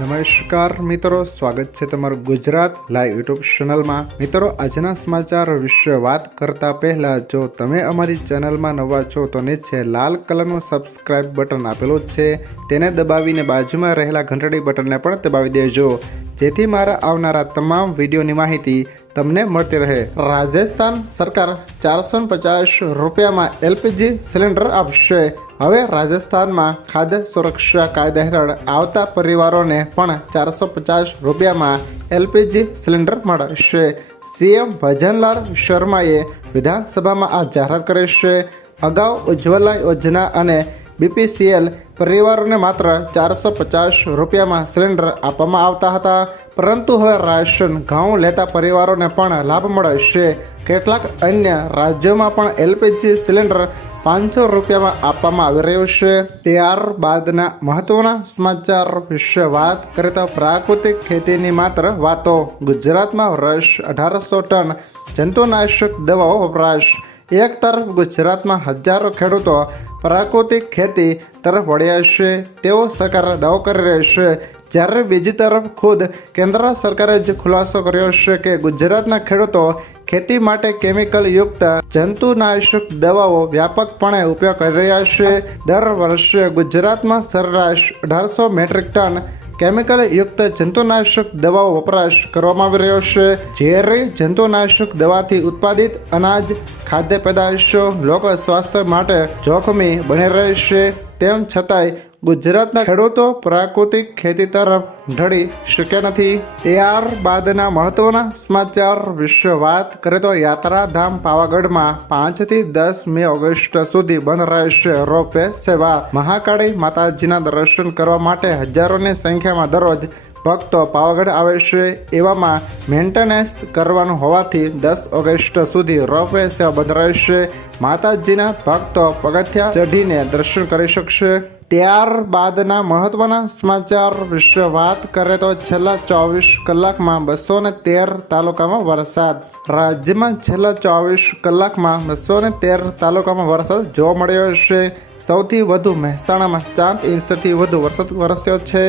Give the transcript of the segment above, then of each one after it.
નમસ્કાર મિત્રો, સ્વાગત છે તમારું ગુજરાત લાઈવ યુટ્યુબ ચેનલમાં। મિત્રો, આજના સમાચાર વિશે વાત કરતા પહેલા જો તમે અમારી ચેનલમાં નવા છો તો નીચે લાલ કલરનું સબસ્ક્રાઇબ બટન આપેલું છે, તેને દબાવીને બાજુમાં રહેલા ઘંટડી બટનને પણ દબાવી દેજો, જેથી મારા આવનારા તમામ વિડીયોની માહિતી તમને મળતી રહે। રાજસ્થાન સરકાર 450 રૂપિયામાં એલપીજી સિલિન્ડર આપશે। હવે રાજસ્થાનમાં ખાદ્ય સુરક્ષા કાયદા હેઠળ આવતા પરિવારોને પણ 450 રૂપિયામાં એલપીજી સિલિન્ડર મળશે। સીએમ ભજનલાલ શર્માએ વિધાનસભામાં આ જાહેરાત કરી છે। અગાઉ ઉજ્જવલા યોજના અને બીપીસીએલ પરિવારોને માત્ર 450 રૂપિયામાં સિલિન્ડર આપવામાં આવતા હતા, પરંતુ હવે રાશન ઘઉં લેતા પરિવારોને પણ લાભ મળશે। કેટલાક અન્ય રાજ્યોમાં પણ એલપીજી સિલિન્ડર 500 રૂપિયામાં આપવામાં આવી રહ્યું છે। ત્યારબાદના મહત્વના સમાચાર વિશે વાત કરીએ તો પ્રાકૃતિક ખેતીની માત્ર વાતો। ગુજરાતમાં વર્ષ 1800 ટન જંતુનાશક દવાઓ વપરાશ। એક તરફ ગુજરાતમાં હજારો ખેડૂતો પ્રાકૃતિક ખેતી તરફ વળ્યા છે, તેઓ સરકાર દાવો કરી રહી છે, જ્યારે બીજી તરફ ખુદ કેન્દ્ર સરકારે જ ખુલાસો કર્યો છે કે ગુજરાતના ખેડૂતો ખેતી માટે કેમિકલ યુક્ત જંતુનાશક દવાઓ વ્યાપકપણે ઉપયોગ કરી રહ્યા છે। દર વર્ષે ગુજરાતમાં સરેરાશ 1800 મેટ્રિક ટન કેમિકલ યુક્ત જંતુનાશક દવાઓ વપરાશ કરવામાં આવી રહ્યો છે। ઝેરી જંતુનાશક દવાથી ઉત્પાદિત અનાજ, ખાદ્ય પેદાશો લોકો સ્વાસ્થ્ય માટે જોખમી બની રહેશે। તેમ છતાંય ગુજરાતના ખેડૂતો પ્રાકૃતિક ખેતી તરફ ઢળી શક્યા નથી। ત્યારબાદના મહત્વના સમાચાર વિશે વાત કરીએ તો યાત્રાધામ પાવાગઢમાં 5 થી 10 મે ઓગસ્ટ સુધી બંધ રહેશે રોપવે સેવા। મહાકાળી માતાજીના દર્શન કરવા માટે હજારોની સંખ્યામાં દરરોજ ભક્તો પાવાગઢ આવે છે। એવામાં મેન્ટેનન્સ કરવાનું હોવાથી 10 ઓગસ્ટ સુધી રોપવે સેવા બંધ રહેશે। માતાજીના ભક્તો પગથિયા ચઢીને દર્શન કરી શકશે। ત્યારબાદના મહત્વના સમાચાર વિશે વાત કરીએ તો છેલ્લા 24 કલાકમાં 213 તાલુકામાં વરસાદ। રાજ્યમાં છેલ્લા 24 કલાકમાં 213 તાલુકામાં વરસાદ જોવા મળ્યો છે। સૌથી વધુ મહેસાણામાં 4 ઇંચથી વધુ વરસાદ વરસ્યો છે।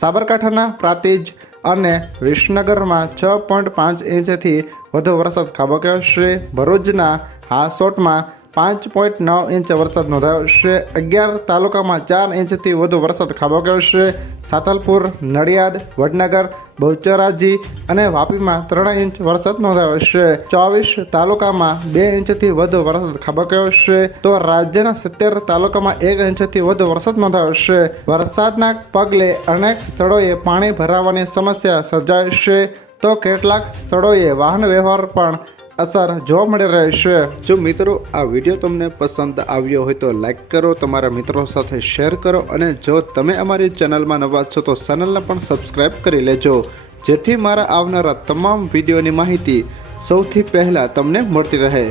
સાબરકાંઠાના પ્રાંતિજ અને વિસનગરમાં 6.5 ઇંચથી વધુ વરસાદ ખાબક્યો છે। ભરૂચના હાસોટમાં 5.9 ઇંચ વરસાદ નોંધાયો છે। 11 તાલુકામાં 4 ઇંચથી વધુ વરસાદ ખાબક્યો છે। સાતલપુર, નડિયાદ, વડનગર, બહુચરાજી અને વાપીમાં 3 ઇંચ વરસાદ નોંધાયો છે। 24 તાલુકામાં 2 ઇંચથી વધુ વરસાદ ખાબક્યો છે, તો રાજ્યના 17 તાલુકામાં 1 ઇંચથી વધુ વરસાદ નોંધાયો છે। વરસાદના પગલે અનેક સ્થળોએ પાણી ભરાવાની સમસ્યા સર્જાઈ છે, તો કેટલાક સ્થળોએ વાહન વ્યવહાર પણ અસર જોવા મળી રહી છે। જો મિત્રો આ વિડીયો તમને પસંદ આવ્યો હોય તો લાઈક કરો, તમારા મિત્રો સાથે શેર કરો, અને જો તમે અમારી ચેનલમાં નવા છો તો ચેનલને પણ સબસ્ક્રાઈબ કરી લેજો, જેથી મારા આવનારા તમામ વિડીયોની માહિતી સૌથી પહેલાં તમને મળતી રહે।